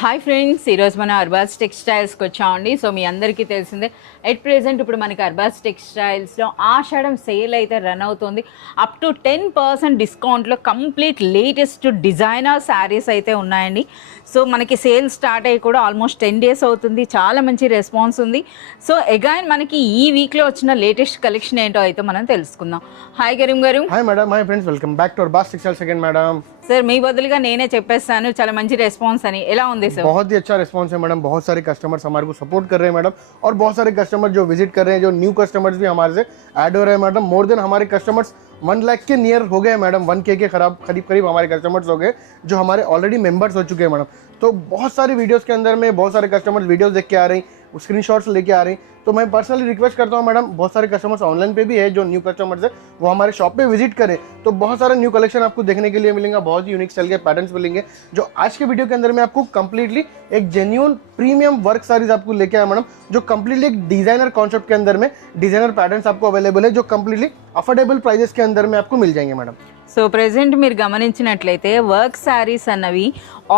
Hi friends, ఈరోజు మన అర్బాస్ టెక్స్టైల్స్కి వచ్చామండి. సో మీ అందరికీ తెలిసిందే ఎట్ ప్రెజెంట్ ఇప్పుడు మనకి అర్బాస్ టెక్స్టైల్స్లో ఆషాఢం సేల్ అయితే రన్ అవుతుంది. అప్ టు 10% డిస్కౌంట్లో కంప్లీట్ లేటెస్ట్ డిజైనర్ శారీస్ అయితే ఉన్నాయండి. సో మనకి సేల్ స్టార్ట్ అయ్యి కూడా ఆల్మోస్ట్ 10 days అవుతుంది. చాలా మంచి రెస్పాన్స్ ఉంది. సో అగైన్ మనకి ఈ వీక్లో వచ్చిన లేటెస్ట్ కలెక్షన్ ఏంటో అయితే మనం తెలుసుకుందాం. హాయ్ కరీం గారు. Hi madam. Hi friends, welcome back to Arbaaz textiles again madam. Sir మీ బదులుగా నేనే చెప్పేస్తాను, చాలా మంచి రెస్పాన్స్ అని. ఎలా ఉంది సార్? बहुत ही अच्छा रिस्पांस है मैडम. बहुत सारे कस्टमर्स हमारे को सपोर्ट कर रहे हैं मैडम, और बहुत सारे कस्टमर जो विजिट कर रहे हैं, जो न्यू कस्टमर्स भी हमारे से ऐड हो रहे हैं मैडम. मोर देन हमारे कस्टमर्स 1 लाख के नियर हो गए मैडम. 1K के करीब हमारे कस्टमर्स हो गए जो हमारे ऑलरेडी मेंबर्स हो चुके हैं मैडम. तो बहुत सारी वीडियोस के अंदर में बहुत सारे कस्टमर्स वीडियोस देख के आ रही, स्क्रीनशॉट्स लेके आ रही. तो मैं पर्सनली रिक्वेस्ट करता हूँ मैडम, बहुत सारे कस्टमर्स ऑनलाइन पे भी है, जो न्यू कस्टमर्स है वो हमारे शॉप पे विजिट करें. तो बहुत सारे न्यू कलेक्शन आपको देखने के लिए मिलेंगे, बहुत ही यूनिक स्टाइल के पैटर्न्स मिलेंगे. जो आज के वीडियो के अंदर में आपको कंप्लीटली एक जेन्युइन प्रीमियम वर्क सारीज आपको लेके आया मैडम, जो कंप्लीटली एक डिजाइनर कॉन्सेप्ट के अंदर में डिजाइनर पैटर्न्स आपको अवेलेबल है, जो कंप्लीटली अफोर्डेबल प्राइजेस के अंदर में आपको मिल जाएंगे मैडम. సో ప్రెజెంట్ మీరు గమనించినట్లయితే వర్క్ శారీస్ అన్నవి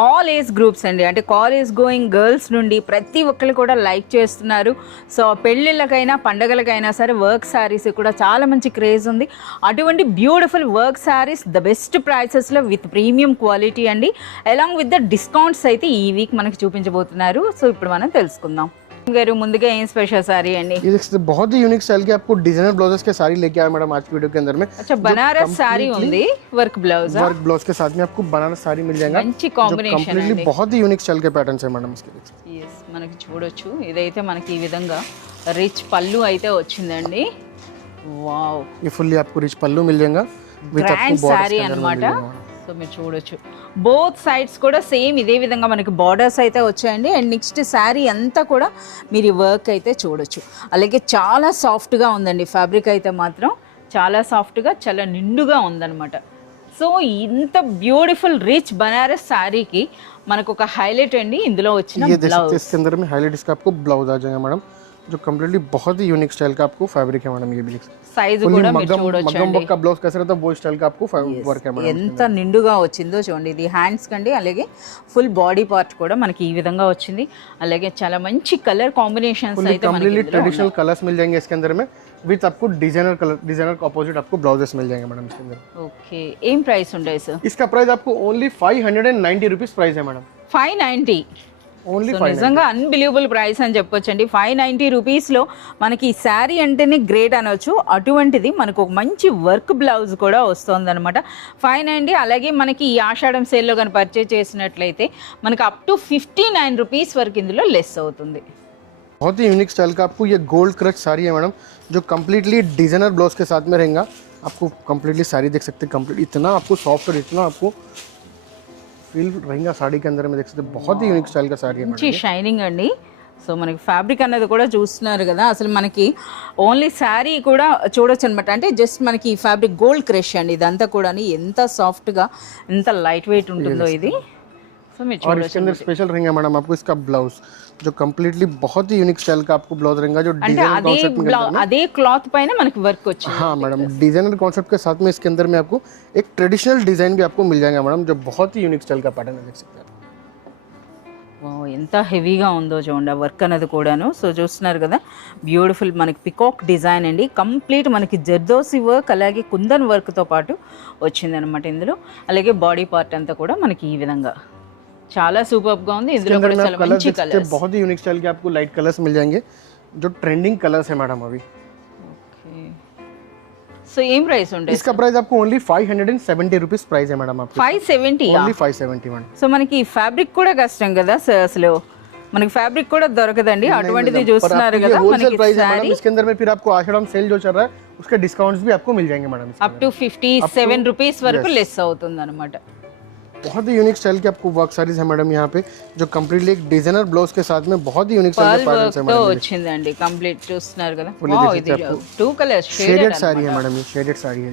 ఆల్ ఏజ్ గ్రూప్స్ అండి, అంటే కాలేజ్ గోయింగ్ గర్ల్స్ నుండి ప్రతి ఒక్కరు కూడా లైక్ చేస్తున్నారు. సో పెళ్ళిళ్ళకైనా పండగలకైనా సరే వర్క్ శారీస్ కూడా చాలా మంచి క్రేజ్ ఉంది. అటువంటి beautiful work sarees the best ప్రైసెస్లో విత్ ప్రీమియం క్వాలిటీ అండి, అలాంగ్ విత్ ద డిస్కౌంట్స్ అయితే ఈ వీక్ మనకి చూపించబోతున్నారు. సో ఇప్పుడు మనం తెలుసుకుందాం. గారు ముందుగా ఏం స్పెషల్ సారీ అండి? ये देखिए बहुत ही यूनिक स्टाइल के आपको डिजाइनर ब्लाउजेस के साड़ी लेके आया मैडम आज की वीडियो के अंदर में. अच्छा, बनारस साड़ी ఉంది, వర్క్ బ్లౌజ్. वर्क ब्लाउज के साथ में आपको बनारस साड़ी मिल जाएगा. మంచి కాంబినేషన్ అండి. बहुत ही यूनिक स्टाइल के पैटर्न्स है मैडम इसके. yes, మనకి చూడొచ్చు. ఇదైతే మనకి ఈ విధంగా రిచ్ పళ్ళు అయితే వచ్చిందండి. వావ్, ये फुल्ली आपको रिच पल्लू मिल जाएगा विद గ్రాండ్ आपको సారీ అన్నమాట. సో మీరు చూడొచ్చు బోత్ సైడ్స్ కూడా సేమ్ ఇదే విధంగా మనకి బార్డర్స్ అయితే వచ్చాయండి. అండ్ నెక్స్ట్ శారీ అంతా కూడా మీరు ఈ వర్క్ అయితే చూడొచ్చు. అలాగే చాలా సాఫ్ట్గా ఉందండి ఫ్యాబ్రిక్ అయితే మాత్రం, చాలా సాఫ్ట్గా చాలా నిండుగా ఉందన్నమాట. సో ఇంత బ్యూటిఫుల్ రిచ్ బనారస్ శారీకి మనకు ఒక హైలైట్ అండి ఇందులో వచ్చిన బ్లౌజ్. इसके अंदर में हाईलाइट इसका आपको ब्लाउज आ जाएगा मैडम, जो कंप्लीटली बहुत ही यूनिक स्टाइल का आपको फैब्रिक है मैडम. ये भी సైజ్ కూడా మీరు చూడొచ్చు. मगम वर्क का ब्लाउज कैसे रहता है वो स्टाइल का आपको वर्क है मैडम. ఎంత నిండుగా వచ్చిందో చూడండి. ఇది హ్యాండ్స్ కండి, అలాగే ఫుల్ బాడీ పార్ట్ కూడా మనకి ఈ విధంగా వచ్చింది. అలాగే చాలా మంచి కలర్ కాంబినేషన్స్ అయితే कंप्लीटली ट्रेडिशनल कलर्स मिल जाएंगे इसके अंदर में विद आपको डिजाइनर कलर, डिजाइनर के अपोजिट आपको ब्लाउजेस मिल जाएंगे मैडम इसके अंदर. ఓకే, ఏం ప్రైస్ ఉండేది సార్? इसका प्राइस आपको ओनली 590 रुपीस प्राइस है मैडम. 590. ఓన్లీ నిజంగా అన్బిలీవబుల్ ప్రైస్ అని చెప్పొచ్చండి. 590 రూపీస్లో మనకి ఈ శారీ అంటేనే గ్రేట్ అనొచ్చు. అటువంటిది మనకు ఒక మంచి వర్క్ బ్లౌజ్ కూడా వస్తుంది అనమాట. 590. అలాగే మనకి ఈ ఆషాఢం సేల్లో కానీ పర్చేజ్ చేసినట్లయితే మనకి అప్ టు 59 రూపీస్ వరకు ఇందులో లెస్ అవుతుంది. बहुत ही यूनिक स्टाइल का आपको ये गोल्ड क्रच साड़ी है मैडम, जो कम्प्लीटली डिजाइनर ब्लाउज के साथ में रहेगा. आपको कम्प्लीटली साड़ी देख सकते हैं, कंप्लीट इतना आपको सॉफ्ट और इतना आपको फील रहेगा साड़ी के अंदर में. देख सकते हैं बहुत ही यूनिक स्टाइल का साड़ी है మంచి షైనింగ్ అండి. సో మనకి ఫ్యాబ్రిక్ అనేది కూడా చూస్తున్నారు కదా, అసలు మనకి ఓన్లీ శారీ కూడా చూడొచ్చు అనమాట. అంటే జస్ట్ మనకి ఈ ఫ్యాబ్రిక్ గోల్డ్ క్రష్ అండి, ఇదంతా కూడా ఎంత సాఫ్ట్గా ఎంత లైట్ వెయిట్ ఉంటుందో ఇది. సో మీరు और इसके अंदर स्पेशल रहेगा मैडम आपको इसका ब्लाउज, जो कम्प्लीटली बहुत ही यूनिक स्टाइल का आपको ब्लाउज रहेगा, जो అంటే అదే క్లాత్ పైన మనకి వర్క్ వచ్చింది. हाँ मैडम, डिजाइनर कॉन्सेप्ट के साथ में इसके अंदर में आपको एक ट्रेडिशनल डिजाइन भी आपको मिल जाएगा मैडम, जो बहुत ही यूनिक स्टाइल का पैटर्न है. देख सकते हैं ఎంత హెవీగా ఉందో చూడండి ఆ వర్క్ అనేది కూడాను. సో చూస్తున్నారు కదా, బ్యూటిఫుల్ మనకి పికాక్ డిజైన్ అండి. కంప్లీట్ మనకి జర్దోసి వర్క్ అలాగే కుందన్ వర్క్తో పాటు వచ్చిందనమాట ఇందులో. అలాగే బాడీ పార్ట్ అంతా కూడా మనకి ఈ విధంగా చాలా సూపర్గా ఉంది. ఇందులో కూడా చాలా మంచి కలర్స్, बहुत ही यूनिक स्टाइल के आपको लाइट कलर्स मिल जाएंगे, जो ट्रेंडिंग कलर्स है मैडम अभी. సో ఏం ప్రైస్ ఉండే? इसका प्राइस आपको ओनली 570 रुपीस प्राइस है मैडम आपको. 570. Only 570 madam. సో మనకి ఫ్యాబ్రిక్ కూడా కష్టం కదా అసలు, మనకి ఫ్యాబ్రిక్ కూడా దొరకదండి. అటువంటిది చూస్తున్నారు కదా మనకి సారీ. इसके अंदर में फिर आपको आषाढ़ सेल जो चल रहा है उसके डिस्काउंट्स भी आपको मिल जाएंगे मैडम. అప్ టు 57 రూపీస్ వరకు లెస్ అవుతుంది అనమాట. बहुत ही यूनिक स्टाइल के आपको वर्क साड़ीज है मैडम यहाँ पे, जो कम्प्लीटली एक डिजाइनर ब्लाउज के साथ में बहुत ही यूनिक स्टाइल का पैटर्न है मैडम. వచ్చిందండి కంప్లీట్ చూస్తున్నారు కదా. వావ్, ఇది 2 కలర్స్ షేడెడ్ సారీ है मैडम. ये షేడెడ్ సారీ है.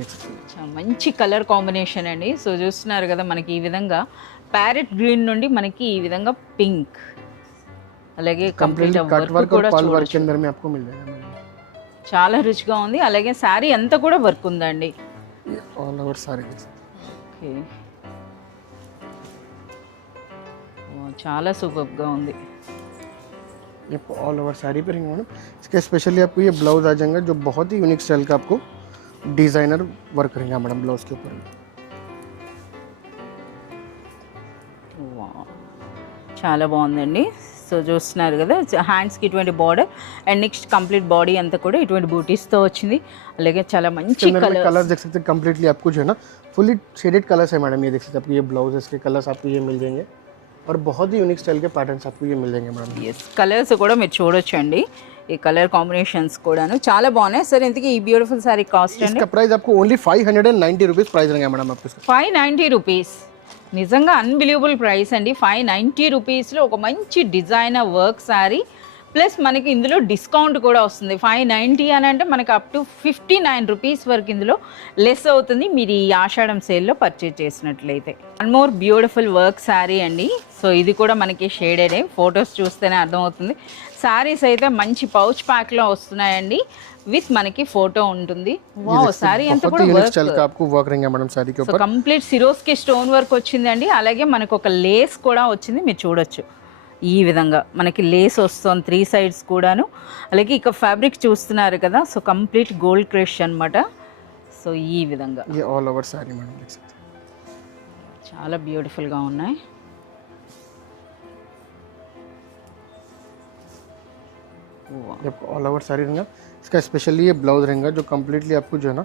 మంచి కలర్ కాంబినేషన్ అండి. సో చూస్తున్నారు కదా మనకి ఈ విధంగా ప్యారెట్ గ్రీన్ నుండి మనకి ఈ విధంగా పింక్, అలాగే కంప్లీట్ వర్క్ కూడా పల్ వర్క్ के अंदर में आपको मिल जाएगा मैडम. చాలా రిచ్గా ఉంది. అలాగే సారీ అంతా కూడా వర్క్ ఉందండి. All over sorry. ఓకే, చాలా సూపర్గా ఉంది. ये ऑल ओवर साड़ी पे रहेंगे मैडम. इसके स्पेशली आपको ये ब्लाउज आ जाएगा जो बहुत ही यूनिक स्टाइल का आपको डिजाइनर वर्क करेंगे मैडम ब्लाउज के ऊपर. చాలా బాగుందండి. సో చూస్తున్నారు కదా, హ్యాండ్స్కి ఇటువంటి border and next complete body అంతా కూడా ఇటువంటి బూటీస్తో వచ్చింది. అలాగే చాలా మంచి कलर देख सकते हैं कम्प्लीटली आपको जो है ना फुली शेडेड कलर्स है मैडम. ये देख सकते हैं आपको ये ब्लाउजेस के कलर्स आपको ये मिल जाएंगे और बहुत ही यूनिक स्टाइल के पैटर्न्स आपको ये मिल जाएंगे मैडम. ఎస్, కలర్స్ కూడా మీరు చూడొచ్చండి. ఈ కలర్ కాంబినేషన్స్ కూడాను చాలా బాగున్నాయి. సార్ ఇంతకీ ఈ బ్యూటిఫుల్ సారీ కాస్ట్ అండి? इसका प्राइस आपको ओनली 590 रुपीज़ प्राइस रहेगा मैडम आपको. 590 రూపీస్. నిజంగా అన్బిలీవబుల్ ప్రైస్ అండి. 590 రూపీస్లో ఒక మంచి డిజైనర్ వర్క్ శారీ ప్లస్ మనకి ఇందులో డిస్కౌంట్ కూడా వస్తుంది. 590 అని అంటే మనకి అప్ టు 59 రూపీస్ వరకు ఇందులో లెస్ అవుతుంది మీరు ఈ ఆషాఢం సేల్లో పర్చేజ్ చేసినట్లయితే. One more beautiful work sari అండి. సో ఇది కూడా మనకి షేడెడే, ఫొటోస్ చూస్తేనే అర్థమవుతుంది. శారీస్ అయితే మంచి పౌచ్ ప్యాక్లో వస్తున్నాయండి విత్ మనకి ఫోటో ఉంటుంది. వావ్, శారీ అంతా కూడా వర్క్ रहेंगे मैडम साड़ी के ऊपर. So complete Swarovski stone work వచ్చిందండి. అలాగే మనకు ఒక లేస్ కూడా వచ్చింది, మీరు చూడొచ్చు. ఈ విధంగా మనకి లేస్ వస్తుంది 3 సైడ్స్ కూడాను. అలాగే ఇక ఫ్యాబ్రిక్ చూస్తున్నారు కదా, సో కంప్లీట్ గోల్డ్ క్రష్ అన్నమాట. సో ఈ విధంగా ఆల్ ఓవర్ సారీ మేడం చాలా బ్యూటిఫుల్గా ఉన్నాయి. ऑल ओवर साड़ी रहेगा. इसका स्पेशली ये ब्लाउज रहेगा जो कम्प्लीटली आपको जो है ना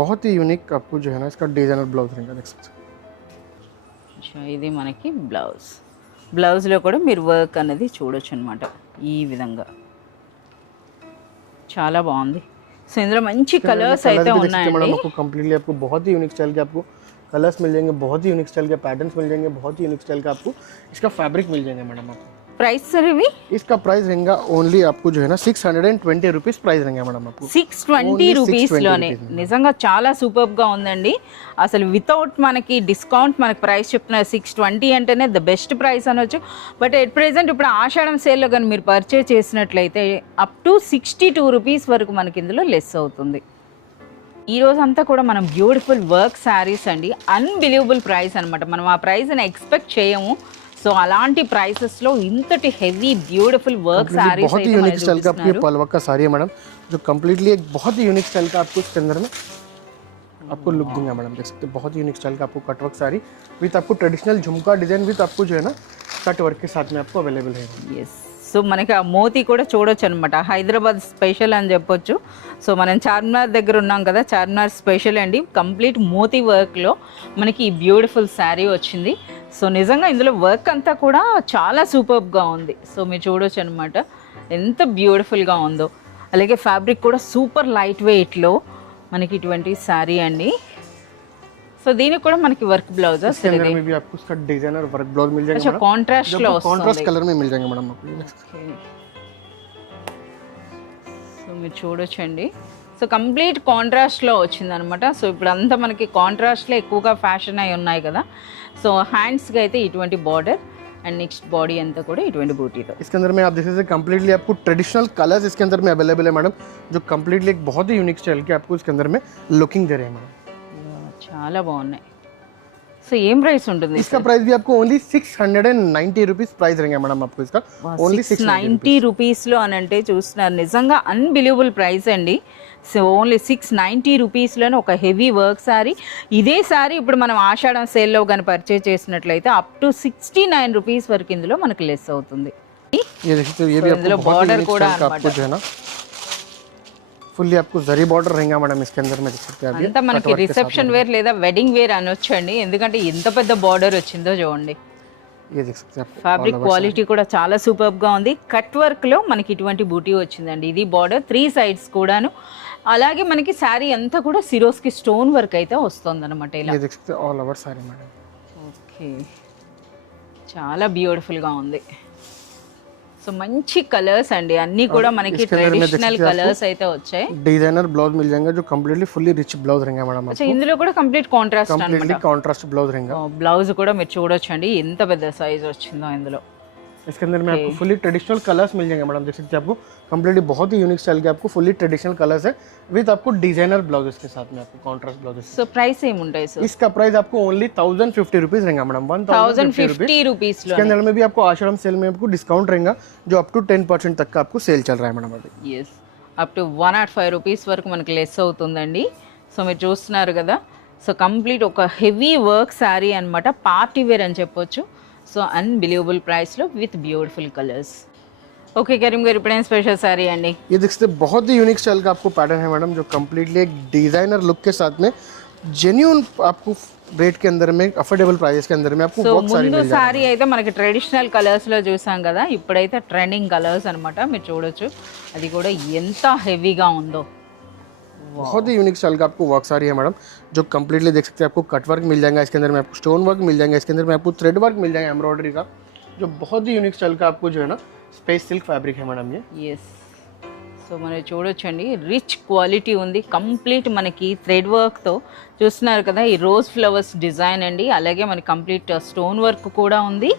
बहुत ही यूनिक आपको जो है ना इसका डिजाइनर ब्लाउज रहेगा देख सकते हैं. ఇది మనకి బ్లౌజ్లో కూడా మీరు వర్క్ అనేది చూడొచ్చు అనమాట. ఈ విధంగా చాలా బాగుంది. సో ఇందులో మంచి కలర్స్ అయితే ఉన్నాయండి. आपको कम्प्लीटली आपको बहुत ही यूनिक स्टाइल के आपको कलर्स मिल जाएंगे, बहुत ही यूनिक स्टाइल के पैटर्न्स मिल जाएंगे, बहुत ही यूनिक स्टाइल का आपको इसका फैब्रिक मिल जाएंगे मैडम आपको. ప్రైస్ సార్ ఇవి? इसका प्राइस रहेगा ओनली आपको जो है ना 620 रुपीज़ प्राइस रहेगा मैडम आपको. 620 రూపీస్లోనే నిజంగా చాలా సూపర్గా ఉందండి. అసలు వితౌట్ మనకి డిస్కౌంట్ మనకి ప్రైస్ చెప్తున్నారు 620 అంటేనే ద బెస్ట్ ప్రైస్ అనొచ్చు. బట్ ఎట్ ప్రెజెంట్ ఇప్పుడు ఆషాఢం సేల్లో కానీ మీరు పర్చేజ్ చేసినట్లయితే అప్ టు 62 రూపీస్ వరకు మనకి ఇందులో లెస్ అవుతుంది. ఈ రోజు అంతా కూడా మనం బ్యూటిఫుల్ వర్క్ శారీస్ అండి. అన్బిలీవబుల్ ప్రైస్ అనమాట. మనం ఆ ప్రైస్ని ఎక్స్పెక్ట్ చేయము. సో అలాంటి ప్రైసెస్ లో ఇంతటి హెవీ బ్యూటిఫుల్ వర్క్ साड़ीज बहुत ही यूनिक स्टाइल का आपको ये पलवक का साड़ी है मैडम जो कम्प्लीटली एक बहुत ही यूनिक स्टाइल का आपको इसके अंदर में आपको लुक देंगे मैडम. देख सकते हैं बहुत ही यूनिक स्टाइल का आपको कटवर्क साड़ी विथ आपको ट्रेडिशनल झुमका डिजाइन विथ आपको जो है ना कट वर्क के साथ में आपको अवेलेबल है. yes. సో మనకి ఆ మోతీ కూడా చూడొచ్చు అనమాట. హైదరాబాద్ స్పెషల్ అని చెప్పొచ్చు. సో మనం చార్మినార్ దగ్గర ఉన్నాం కదా, చార్మినార్ స్పెషల్ అండి. కంప్లీట్ మోతీ వర్క్లో మనకి ఈ బ్యూటిఫుల్ శారీ వచ్చింది. సో నిజంగా ఇందులో వర్క్ అంతా కూడా చాలా సూపర్గా ఉంది. సో మీరు చూడొచ్చు అనమాట ఎంత బ్యూటిఫుల్గా ఉందో. అలాగే ఫ్యాబ్రిక్ కూడా సూపర్ లైట్ వెయిట్లో మనకి ఇటువంటి శారీ అండి. సో దీనికి కూడా మనకి work blouse designer work blouse मिल जाएगा. కాంట్రాస్ట్ లో కాంట్రాస్ట్ కలర్ में मिल जाएंगे मैडम आपको. సో మీరు చూడొచ్చండి. సో కంప్లీట్ కాంట్రాస్ట్లో వచ్చిందనమాట. సో ఇప్పుడు అంతా మనకి కాంట్రాస్ట్లో ఎక్కువగా ఫ్యాషన్ అయి ఉన్నాయి కదా. సో హ్యాండ్స్కి అయితే ఇటువంటి బార్డర్ అండ్ నెక్స్ట్ బాడీ అంతా కూడా ఇటువంటి బూటీతో. इसके अंदर में आप देख सकते हैं कम्प्लीटली आपको ट्रेडिशनल कलर्स इसके अंदर में अवेलेबल है मैडम जो कम्प्लीटली एक बहुत ही यूनिक स्टाइल के आपको इसके अंदर में लुकिंग दे रहे हैं मैडम. చాలా బాగున్నాయి. సో ఏం ప్రైస్ ఉంటుంది? इसका प्राइस भी आपको ओनली 690 रुपीस प्राइस रहेंगे मैडम आपको इसका. ఓన్లీ 690 రూపీస్లో అని అంటే చూస్తున్నారు నిజంగా అన్బిలీవబుల్ ప్రైస్ అండి. సో ఓన్లీ 690 రూపీస్లోనే ఒక హెవీ వర్క్ శారీ. ఇదే శారీ ఇప్పుడు మనం ఆషాఢం సేల్లో కానీ పర్చేజ్ చేసినట్లయితే అప్ టు 69 రూపీస్ వరకు ఇందులో మనకి లెస్ అవుతుంది. ఇందులో బార్డర్ కూడా फुल्ली आपको जरी बॉर्डर रहेगा मैडम इसके अंदर में देख सकते हैं. అంతా మనకి రిసెప్షన్ వేర్ లేదా వెడ్డింగ్ వేర్ అనొచ్చండి. ఎందుకంటే ఎంత పెద్ద బార్డర్ వచ్చిందో చూడండి. ये देख सकते हैं. ఫ్యాబ్రిక్ క్వాలిటీ కూడా చాలా సూపర్గా ఉంది. కట్ వర్క్లో మనకి ఇటువంటి బూటీ వచ్చిందండి. ఇది బార్డర్ 3 సైడ్స్ కూడాను. అలాగే మనకి శారీ అంతా కూడా సిరోస్కి స్టోన్ వర్క్ అయితే వస్తుంది అనమాట. ఇలా ये देख सकते हैं all over sari madam. Okay, చాలా బ్యూటిఫుల్గా ఉంది. సో మంచి కలర్స్ అండి, అన్ని కూడా మనకి ట్రెడిషనల్ కలర్స్ అయితే వచ్చాయి. డిజైనర్ బ్లౌజ్ मिल जाएगा जो कंप्लीटली फुल्ली रिच ब्लाउज रहेगा मैडम. अच्छा ఇందులో కూడా కంప్లీట్ కాంట్రాస్ట్ అన్నమాట. కంప్లీట్లీ కాంట్రాస్ట్ బ్లౌజ్ रहेगा. బ్లౌజ్ కూడా మీరు చూడొచ్చు అండి ఎంత పెద్ద సైజ్ వచ్చిందో ఇందులో. इसके अंदर में आपको फुली ट्रेडिशनल कलर्स मिल जाएंगे मैडम, देख सकते हैं आपको कंप्लीटली बहुत ही यूनिक स्टाइल के आपको फुली ट्रेडिशनल कलर्स है विद आपको डिजाइनर ब्लाउजेस के साथ में आपको कॉन्ट्रास्ट ब्लाउजेस। సో ప్రైస్ ఏముంటాయి సార్? इसका प्राइस आपको ओनली 1050 रुपीज रहेगा मैडम, 1050 రూపీస్ లో इसके अंदर में भी आपको आश्रम सेल में आपको डिस्काउंट रहेगा जो अप टू 10% तक का आपको सेल चल रहा है मैडम अभी। ఎస్ అప్ టు 105 రూపీస్ వరకు మనకి లెస్ అవుతుందండి। సో మీరు చూస్తున్నారు కదా, సో కంప్లీట్ ఒక హెవీ వర్క్ శారీ అనమాట, పార్టీ వేర్ అని చెప్పొచ్చు। సో అన్బిలీవబుల్ ప్రైస్లో with beautiful colours. Okay Karim గారు, ఇప్పుడు ఏం స్పెషల్ శారీ అండి? ये देख सकते हैं बहुत ही यूनिक स्टाइल का आपको पैटर्न है मैडम, जो कम्प्लीटली एक डिजाइनर लुक के साथ में जेन्यून आपको रेट के अंदर में अफोर्डेबल प्राइस के अंदर में आपको సో बहुत सारी ముందు मिल जाएगी। శారీ అయితే మనకి ట్రెడిషనల్ కలర్స్లో చూసాం కదా, ఇప్పుడైతే ట్రెండింగ్ కలర్స్ అనమాట, మీరు చూడొచ్చు అది కూడా ఎంత హెవీగా ఉందో। बहुत ही यूनिक स्टाइल का आपको वर्क साड़ी है मैडम, जो कम्प्लीटली देख सकते हैं आपको कट वर्क मिल जाएगा, इसके अंदर में आपको स्टोन वर्क मिल जाएगा, इसके अंदर में आपको थ्रेड वर्क मिल जाएगा एम्ब्रॉयडरी का, जो बहुत ही यूनिक स्टाइल का आपको जो है ना स्पेस सिल्क फैब्रिक है मैडम ये। ఎస్, సో మనం చూడొచ్చండి రిచ్ క్వాలిటీ ఉంది, కంప్లీట్ మనకి థ్రెడ్ వర్క్తో చూస్తున్నారు కదా, ఈ రోజ్ ఫ్లవర్స్ డిజైన్ అండి, అలాగే మనకి కంప్లీట్ స్టోన్ వర్క్ కూడా ఉంది।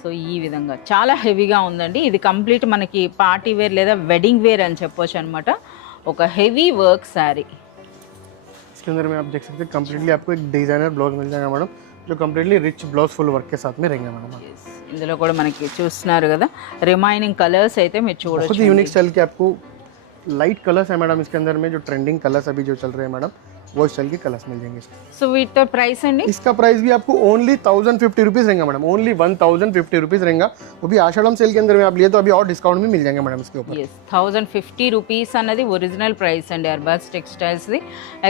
సో ఈ విధంగా చాలా హెవీగా ఉందండి, ఇది కంప్లీట్ మనకి పార్టీ వేర్ లేదా వెడ్డింగ్ వేర్ అని చెప్పొచ్చు అనమాట, ఒక హెవీ వర్క్ శారీ। इसके अंदर में आप देख सकते हैं कम्प्लीटली आपको एक डिजाइनर ब्लाउज मिल जाएगा मैडम, जो completely rich blouse full work के साथ में रहेंगे मैडम। ఇందులో కూడా మనకి చూస్తున్నారు కదా రిమైనింగ్ కలర్స్ అయితే మీరు बहुत చూడొచ్చు। ही यूनिक स्टाइल के आपको लाइट कलर्स है मैडम, इसके अंदर में जो ट्रेंडिंग कलर्स अभी जो चल रहे हैं मैडम वो स्टाइल के कलर्स मिल जाएंगे। సో వీటితో ప్రైస్ అండి? इसका प्राइस भी आपको ओनली 1050 रुपीज रहेगा मैडम, ओनली 1050 रुपीज रहेगा, वो भी आषाढ़म सेल के अंदर में आप लिए तो अभी और डिस्काउंट भी मिल जाएंगे मैडम इसके ऊपर। ఎస్ 1050 రూపీస్ అన్నది ఒరిజినల్ ప్రైస్ అండి అర్బాస్ టెక్స్టైల్స్ది।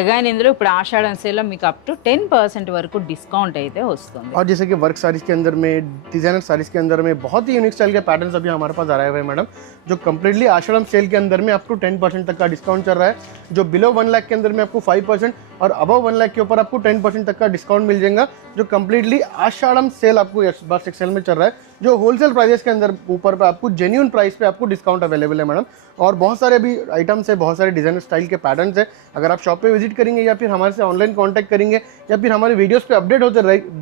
అగైన్ ఇందులో ఇప్పుడు ఆషాఢం సేల్లో మీకు అప్ టు 10% వరకు డిస్కౌంట్ అయితే వస్తుంది। और जैसे कि वर्क साड़ीज के अंदर में डिजाइनर साड़ीज के अंदर में बहुत ही यूनिक स्टाइल के पैटर्न्स अभी हमारे पास आ रहे हैं मैडम, जो कम्प्लीटली आषाढ़म सेल के अंदर में अप टू 10% तक का डिस्काउंट चल रहा है, जो बिलो 1 लाख के अंदर में आपको 5% और अबव 1 लाख के ऊपर आपको 10% तक का डिस्काउंट मिल जाएगा, जो कम्प्लीटली आषाढ़म सेल आपको बस एक्सेल में चल रहा है, जो होलसेल प्राइसेस के अंदर ऊपर पे आपको जेन्यून प्राइस पे आपको डिस्काउंट अवेलेबल है मैडम। और बहुत सारे अभी आइटम्स है, बहुत सारे डिजाइनर स्टाइल के पैटर्न्स है, अगर आप शॉप पे विजिट करेंगे या फिर हमारे से ऑनलाइन कांटेक्ट करेंगे या फिर हमारे वीडियोस पे अपडेट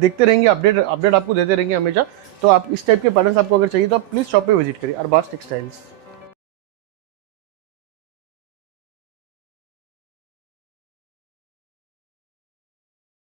देखते रहेंगे, अपडेट आपको देते रहेंगे हमेशा, तो आप इस टाइप के पैटर्न्स आपको अगर चाहिए तो आप प्लीज़ शॉप पे विजिट करिए अरबाज टेक्सटाइल्स।